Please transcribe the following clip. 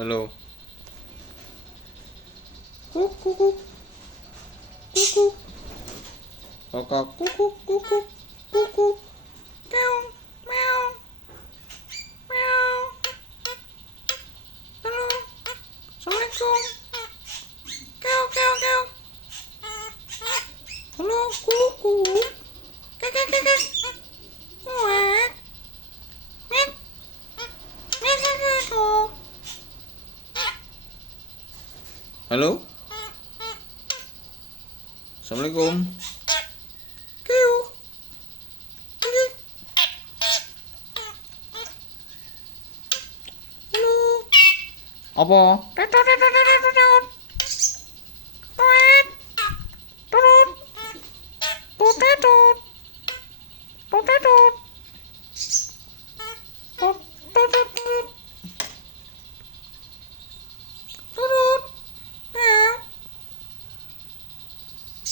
Halo. Kuk kuk kuk kuk kuk. Kakak kuk kuk kuk kuk kuk kuk. Keong meong meong. Halo. Assalamualaikum. Keong keong keong. Halo kuk kuk. Kek kek kek kek. Kuek. Ngek. Ngek ngek ngek. Oh. Halo. Assalamualaikum. Kiu. Kik. Halo. Apa? Tetot tetot.